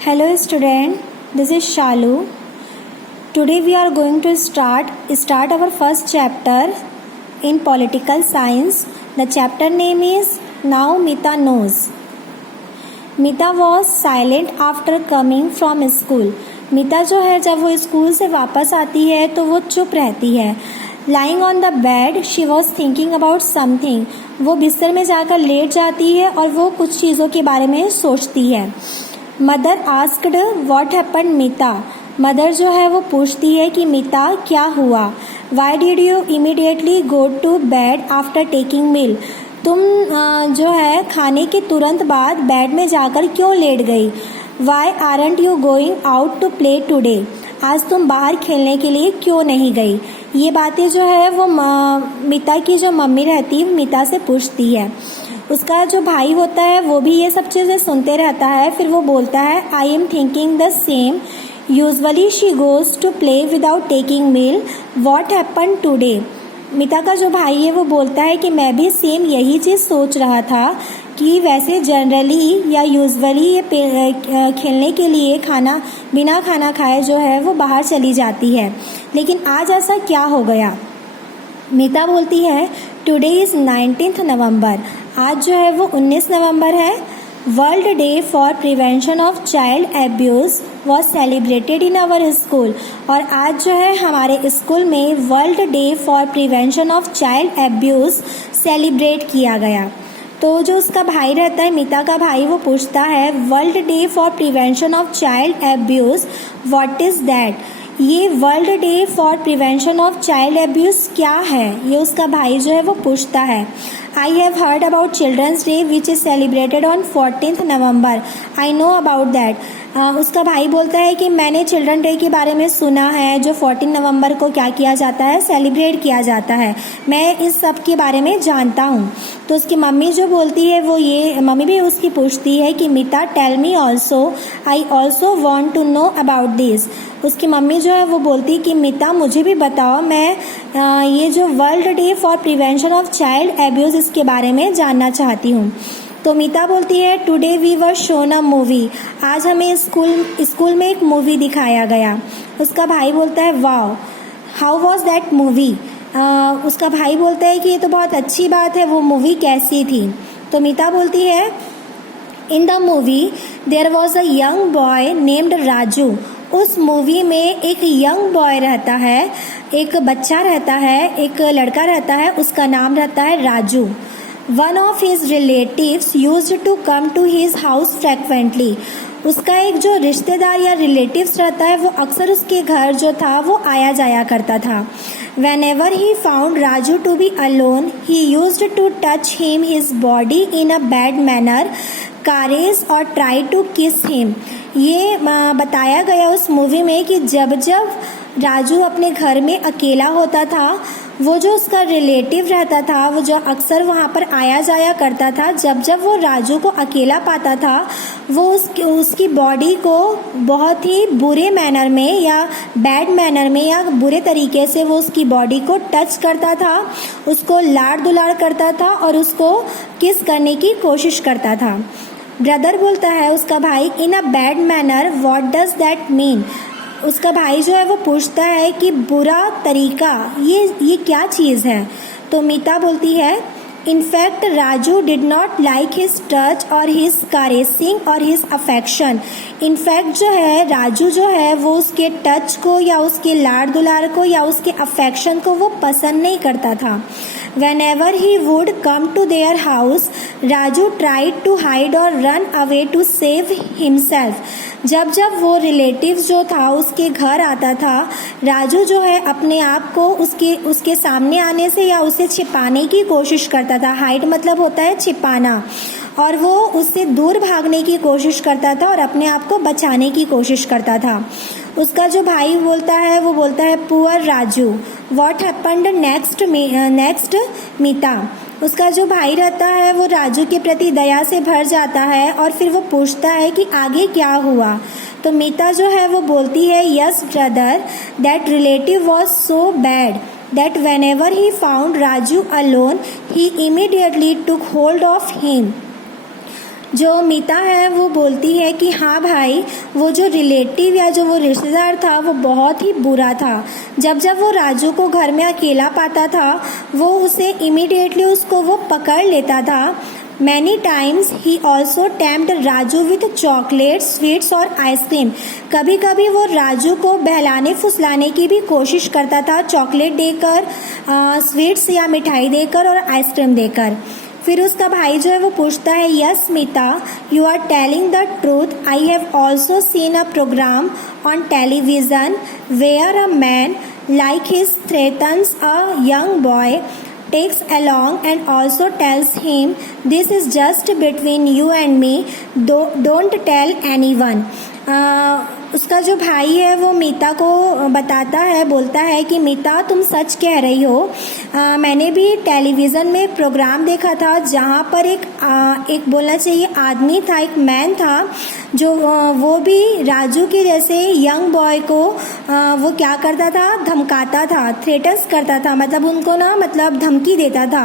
Hello student, this is Shalu. Today we are going to start our first chapter in political science. The chapter name is Now Mita Knows. Mita was silent after coming from school. मिता जो है जब वो school से वापस आती है तो वो चुप रहती है. Lying on the bed, she was thinking about something. वो बिस्तर में जाकर लेट जाती है और वो कुछ चीज़ों के बारे में सोचती है. Mother asked what happened Meeta. Mother जो है वो पूछती है कि मीता क्या हुआ. Why did you immediately go to bed after taking meal. तुम जो है खाने के तुरंत बाद बेड में जाकर क्यों लेट गई. Why aren't you going out to play today. आज तुम बाहर खेलने के लिए क्यों नहीं गई. ये बातें जो है वो मीता की जो मम्मी रहती है मीता से पूछती है. उसका जो भाई होता है वो भी ये सब चीज़ें सुनते रहता है. फिर वो बोलता है I am thinking the same. Usually she goes to play without taking meal. What happen today. Meeta का जो भाई है वो बोलता है कि मैं भी सेम यही चीज़ सोच रहा था कि वैसे जनरली या यूजुअली ये खेलने के लिए बिना खाना खाए जो है वो बाहर चली जाती है, लेकिन आज ऐसा क्या हो गया. मीता बोलती है टुडे इज़ 19 नवंबर. आज जो है वो 19 नवंबर है. World day for prevention of child abuse was celebrated in our school. और आज जो है हमारे स्कूल में world day for prevention of child abuse celebrate किया गया. तो जो उसका भाई रहता है मीता का भाई वो पूछता है world day for prevention of child abuse what is that. ये world day for prevention of child abuse क्या है, ये उसका भाई जो है वो पूछता है. I have heard about children's day which is celebrated on 14 November. I know about that. उसका भाई बोलता है कि मैंने चिल्ड्रन डे के बारे में सुना है जो 14 नवंबर को क्या किया जाता है, सेलिब्रेट किया जाता है. मैं इस सब के बारे में जानता हूँ. तो उसकी मम्मी जो बोलती है वो ये मम्मी भी उसकी पूछती है कि Meeta tell me also. I also want to know about this. उसकी मम्मी जो है वो बोलती है कि मीता मुझे भी बताओ, मैं ये जो world day for prevention of child abuse इसके बारे में जानना चाहती हूँ. तो मीता बोलती है today we were shown a movie. आज हमें स्कूल में एक मूवी दिखाया गया. उसका भाई बोलता है wow how was that movie. उसका भाई बोलता है कि ये तो बहुत अच्छी बात है, वो मूवी कैसी थी. तो मीता बोलती है in the movie there was a young boy named Raju. उस मूवी में एक यंग बॉय रहता है, एक बच्चा रहता है, एक लड़का रहता है, उसका नाम रहता है Raju. One of his relatives used to come to his house frequently. उसका एक जो रिश्तेदार या रिलेटिव्स रहता है वो अक्सर उसके घर जो था वो आया जाया करता था. Whenever he found Raju to be alone, he used to touch him his body in a bad manner, caress or try to kiss him. ये बताया गया उस मूवी में कि जब राजू अपने घर में अकेला होता था, वो जो उसका रिलेटिव रहता था वो जो अक्सर वहाँ पर आया जाया करता था, जब वो राजू को अकेला पाता था वो उसकी बॉडी को बहुत ही बुरे मैनर में या बैड मैनर में या बुरे तरीके से वो उसकी बॉडी को टच करता था, उसको लाड़ दुलाड़ करता था और उसको किस करने की कोशिश करता था. ब्रदर बोलता है उसका भाई in a bad manner what does that mean. उसका भाई जो है वो पूछता है कि बुरा तरीका ये क्या चीज़ है. तो मीता बोलती है in fact Raju did not like his touch और हिज कारेसिंग और हिज अफेक्शन. इनफैक्ट जो है राजू जो है वो उसके टच को या उसके लाड़ दुलार को या उसके अफेक्शन को वो पसंद नहीं करता था. Whenever he would come to their house, Raju tried to hide or run away to save himself. जब वो रिलेटिव जो था उसके घर आता था, राजू जो है अपने आप को उसके सामने आने से या उसे छिपाने की कोशिश करता था. हाइड मतलब होता है छिपाना, और वो उससे दूर भागने की कोशिश करता था और अपने आप को बचाने की कोशिश करता था. उसका जो भाई बोलता है वो बोलता है poor Raju. What happened next Meeta. उसका जो भाई रहता है वो राजू के प्रति दया से भर जाता है और फिर वो पूछता है कि आगे क्या हुआ. तो मीता जो है वो बोलती है yes brother that relative was so bad that whenever he found Raju alone, he immediately took hold of him. जो मीता है वो बोलती है कि हाँ भाई, वो जो रिलेटिव या जो वो रिश्तेदार था वो बहुत ही बुरा था। जब जब वो राजू को घर में अकेला पाता था वो उसे इमीडिएटली उसको वो पकड़ लेता था। Many times he also tempt Raju with chocolate, sweets और आइसक्रीम। कभी कभी वो राजू को बहलाने फुसलाने की भी कोशिश करता था, चॉकलेट देकर, स्वीट्स या मिठाई देकर और आइसक्रीम देकर। फिर उसका भाई जो है वो पूछता है, yes Meeta, you are telling the truth. I have also seen a programme on television where a man like his threatens a young boy, takes along and also tells him, this is just between you and me, don't tell anyone. उसका जो भाई है वो मीता को बताता है, बोलता है कि मीता तुम सच कह रही हो। मैंने भी टेलीविज़न में प्रोग्राम देखा था जहाँ पर एक बोलना चाहिए आदमी था, एक मैन था जो वो भी राजू के जैसे यंग बॉय को वो क्या करता था, धमकाता था, थ्रेटन्स करता था, मतलब उनको ना मतलब धमकी देता था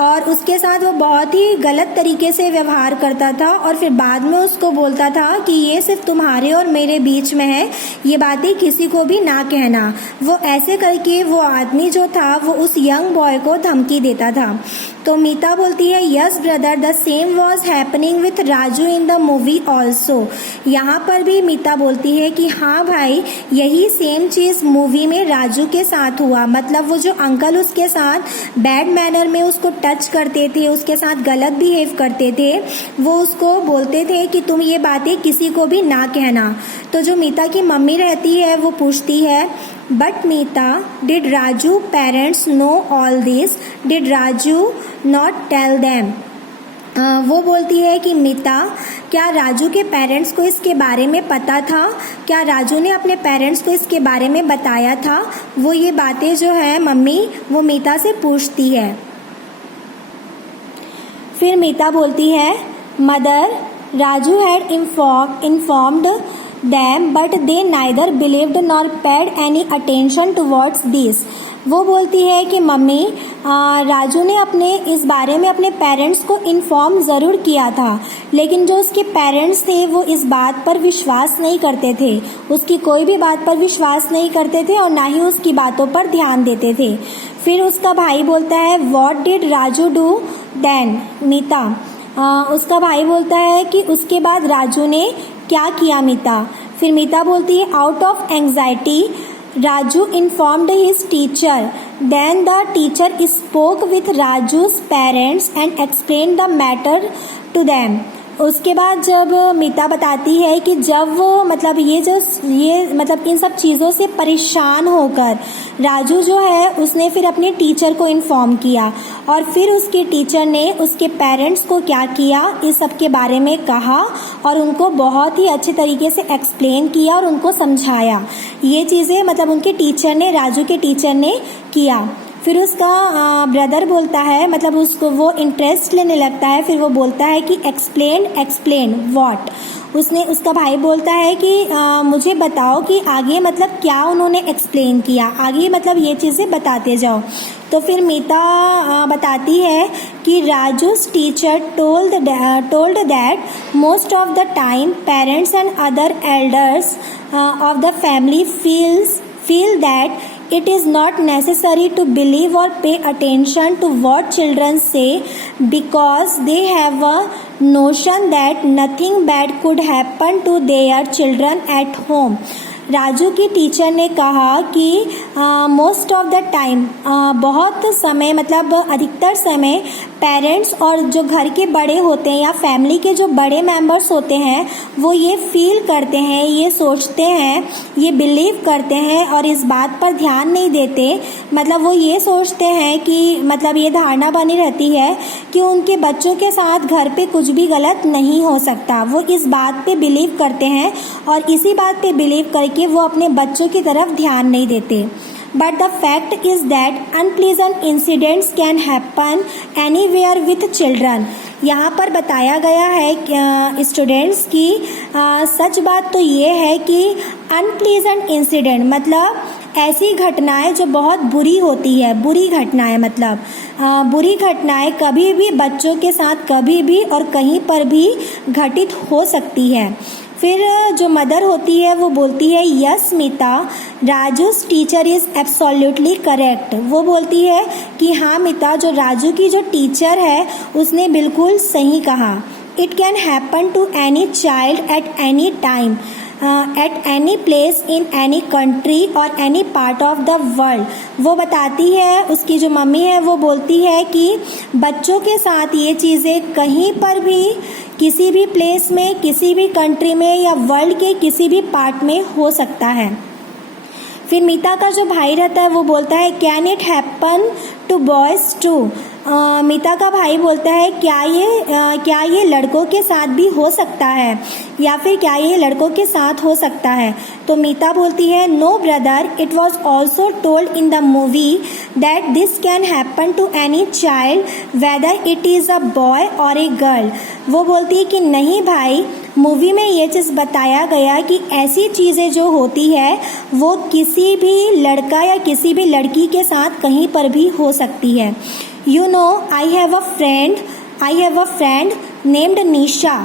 और उसके साथ वो बहुत ही गलत तरीके से व्यवहार करता था और फिर बाद में उसको बोलता था कि ये सिर्फ तुम्हारे और मेरे बीच में है, ये बातें किसी को भी ना कहना। वो ऐसे करके वो आदमी जो था वो उस यंग बॉय को धमकी देता था। तो मीता बोलती है, yes brother, the same was happening with Raju in the movie also. यहाँ पर भी मीता बोलती है कि हाँ भाई, यही सेम चीज़ मूवी में राजू के साथ हुआ। मतलब वो जो अंकल उसके साथ बैड मैनर में उसको टच करते थे, उसके साथ गलत बिहेव करते थे, वो उसको बोलते थे कि तुम ये बातें किसी को भी ना कहना। तो जो मीता की मम्मी रहती है वो पूछती है, but Meeta, did Raju parents know all this? Did Raju not tell them? वो बोलती है कि मीता, क्या राजू के पेरेंट्स को इसके बारे में पता था? क्या राजू ने अपने पेरेंट्स को इसके बारे में बताया था? वो ये बातें जो है मम्मी वो मीता से पूछती है। फिर मीता बोलती है, mother, Raju had informed them but they neither believed nor paid any attention towards this. वो बोलती है कि मम्मी, राजू ने अपने इस बारे में अपने पेरेंट्स को इन्फॉर्म ज़रूर किया था, लेकिन जो उसके पेरेंट्स थे वो इस बात पर विश्वास नहीं करते थे, उसकी कोई भी बात पर विश्वास नहीं करते थे और ना ही उसकी बातों पर ध्यान देते थे। फिर उसका भाई बोलता है, what did Raju do then? Meeta, उसका भाई बोलता है कि उसके बाद राजू ने क्या किया मीता? फिर मीता बोलती है, out of anxiety Raju informed his teacher, then the teacher spoke with Raju's parents and explain the matter to them. उसके बाद जब मीता बताती है कि जब वो मतलब ये मतलब इन सब चीज़ों से परेशान होकर राजू जो है उसने फिर अपने टीचर को इन्फॉर्म किया और फिर उसके टीचर ने उसके पेरेंट्स को क्या किया इस सब के बारे में कहा और उनको बहुत ही अच्छे तरीके से एक्सप्लेन किया और उनको समझाया। ये चीज़ें मतलब उनके टीचर ने, राजू के टीचर ने किया। फिर उसका ब्रदर बोलता है, मतलब उसको वो इंटरेस्ट लेने लगता है। फिर वो बोलता है कि एक्सप्लेन व्हाट? उसका भाई बोलता है कि मुझे बताओ कि आगे मतलब क्या उन्होंने एक्सप्लेन किया, आगे मतलब ये चीज़ें बताते जाओ। तो फिर मीता बताती है कि Raju's teacher told that most of the time parents and other elders of the family feel that it is not necessary to believe or pay attention to what children say because they have a notion that nothing bad could happen to their children at home. Raju की teacher ने कहा कि most of the time, बहुत समय मतलब अधिकतर समय parents और जो घर के बड़े होते हैं या फैमिली के जो बड़े मेंबर्स होते हैं वो ये फील करते हैं, ये सोचते हैं, ये बिलीव करते हैं और इस बात पर ध्यान नहीं देते। मतलब वो ये सोचते हैं कि मतलब ये धारणा बनी रहती है कि उनके बच्चों के साथ घर पे कुछ भी गलत नहीं हो सकता। वो इस बात पे बिलीव करते हैं और इसी बात पे बिलीव करके वो अपने बच्चों की तरफ ध्यान नहीं देते। But the fact is that unpleasant incidents can happen anywhere with children. यहाँ पर बताया गया है स्टूडेंट्स की सच बात तो ये है कि अनप्लीजेंट इंसिडेंट मतलब ऐसी घटनाएं जो बहुत बुरी होती है, बुरी घटनाएं मतलब बुरी घटनाएं कभी भी बच्चों के साथ कभी भी और कहीं पर भी घटित हो सकती है। फिर जो मदर होती है वो बोलती है, yes Meeta, Raju's teacher is absolutely correct. वो बोलती है कि हाँ मीता, जो राजू की जो टीचर है उसने बिल्कुल सही कहा। It can happen to any child at any time, at any place in any country और any part of the world. वो बताती है, उसकी जो मम्मी है वो बोलती है कि बच्चों के साथ ये चीज़ें कहीं पर भी, किसी भी प्लेस में, किसी भी कंट्री में या वर्ल्ड के किसी भी पार्ट में हो सकता है। फिर मीता का जो भाई रहता है वो बोलता है, can it happen to boys too. Meeta का भाई बोलता है, क्या ये लड़कों के साथ भी हो सकता है, या फिर क्या ये लड़कों के साथ हो सकता है। तो मीता बोलती है, no brother, it was also told in the movie that this can happen to any child whether it is a boy or a girl. वो बोलती है कि नहीं भाई, मूवी में ये चीज़ बताया गया कि ऐसी चीज़ें जो होती है वो किसी भी लड़का या किसी भी लड़की के साथ कहीं पर भी हो सकती है। You know, I have a friend named Nisha.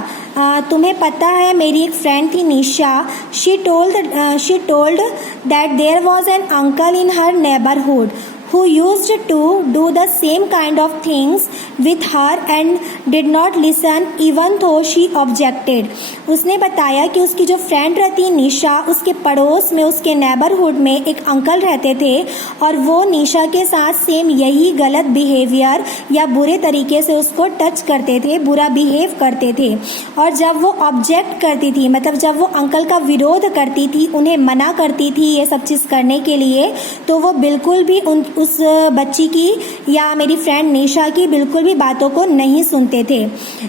तुम्हें पता है मेरी एक फ्रेंड थी Nisha. She told that there was an uncle in her neighbourhood who used to do the same kind of things with her and did not listen even though she objected। उसने बताया कि उसकी जो फ्रेंड रहती निशा, उसके पड़ोस में, उसके नेबरहुड में एक अंकल रहते थे और वो निशा के साथ सेम यही गलत बिहेवियर या बुरे तरीके से उसको टच करते थे, बुरा बिहेव करते थे। और जब वो ऑब्जेक्ट करती थी, मतलब जब वो अंकल का विरोध करती थी, उन्हें मना करती थी ये सब चीज़ करने के लिए, तो वो बिल्कुल भी उस बच्ची की या मेरी फ्रेंड निशा की बिल्कुल भी बातों को नहीं सुनते थे।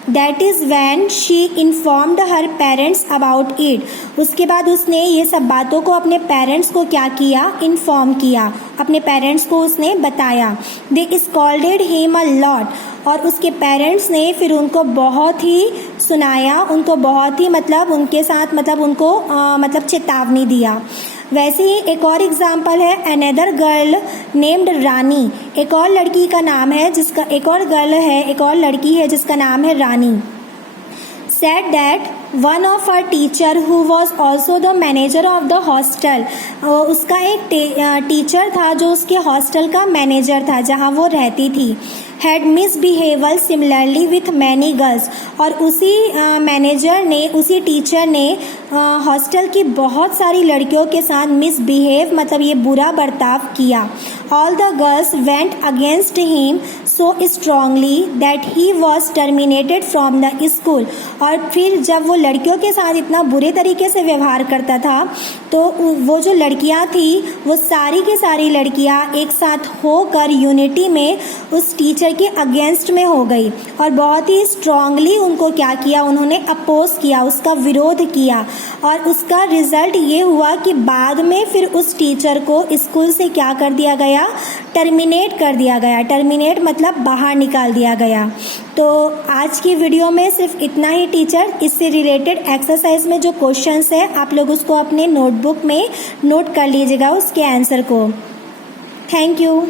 That is when she informed her parents about it. उसके बाद उसने ये सब बातों को अपने पेरेंट्स को क्या किया, इन्फॉर्म किया, अपने पेरेंट्स को उसने बताया। दे स्कॉल्डेड हिम अ लॉट। और उसके पेरेंट्स ने फिर उनको बहुत ही सुनाया, उनको बहुत ही मतलब उनके साथ मतलब उनको मतलब चेतावनी दिया। वैसे ही एक और एग्जाम्पल है, अनदर गर्ल नेम्ड रानी। एक और लड़की का नाम है जिसका, एक और गर्ल है, एक और लड़की है जिसका नाम है रानी। said that one of her teacher who was also the manager of the hostel, उसका एक टीचर था जो उसके हॉस्टल का मैनेजर था जहाँ वो रहती थी, had misbehaved similarly with many girls। और उसी मैनेजर ने, उसी टीचर ने हॉस्टल की बहुत सारी लड़कियों के साथ मिसबिहेव मतलब ये बुरा बर्ताव किया। All the girls went against him so strongly that he was terminated from the school। और फिर जब वो लड़कियों के साथ इतना बुरे तरीके से व्यवहार करता था तो वो जो लड़कियां थी वो सारी की सारी लड़कियां एक साथ होकर यूनिटी में उस टीचर के अगेंस्ट में हो गई और बहुत ही स्ट्रांगली उनको क्या किया, उन्होंने अपोज किया, उसका विरोध किया। और उसका रिजल्ट ये हुआ कि बाद में फिर उस टीचर को स्कूल से क्या कर दिया गया, टर्मिनेट कर दिया गया। टर्मिनेट मतलब बाहर निकाल दिया गया। तो आज की वीडियो में सिर्फ इतना ही टीचर। इससे रिलेटेड एक्सरसाइज में जो क्वेश्चंस है आप लोग उसको अपने नोटबुक में नोट कर लीजिएगा उसके आंसर को। Thank you.